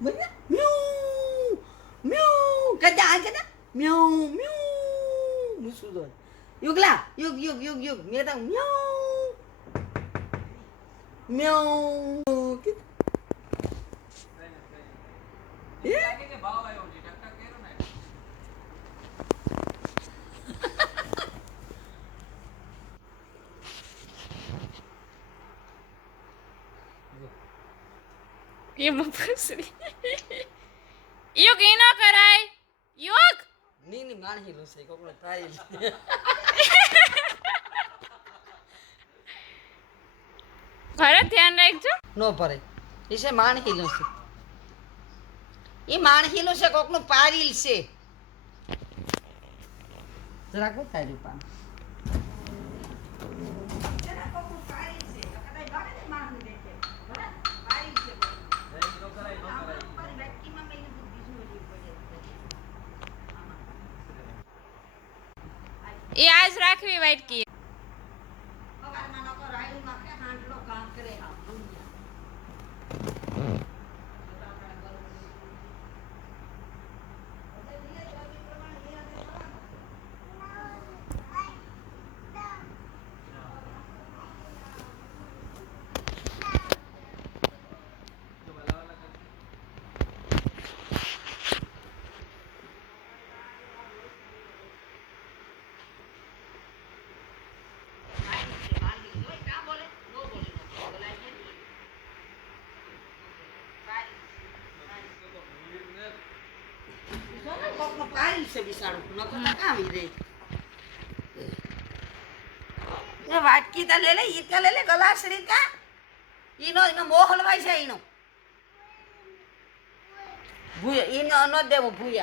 બોલ ને mu mu કદા આ કદા મ્યુ મ્યુ મુસુ દો યુગલા યુગ યુગ યુગ યુગ મે તો મ્યુ મ્યુ કે ભાવ આવ્યો છે ટકટક કર્યો ને એમાં ફસરી યુગ ઈ ન કરાય યુગ ની ની માણહી લો છે કોકનો તારી ઘરે ધ્યાન રાખજો નો ભરે એ છે માણહી લો છે એ માણહી લો છે કોકનું પારીલ છે જરા કો તારી પાન એ આજ રાખવી વાટકી છે બિસાડું ન તો આવી રે એ વાટકી તા લે ઈ કા લે ગલાસ રી કા ઈનો મોહ હલવાઈ છે ઈનો ભૂયા ઈનો ન દેવો ભૂયા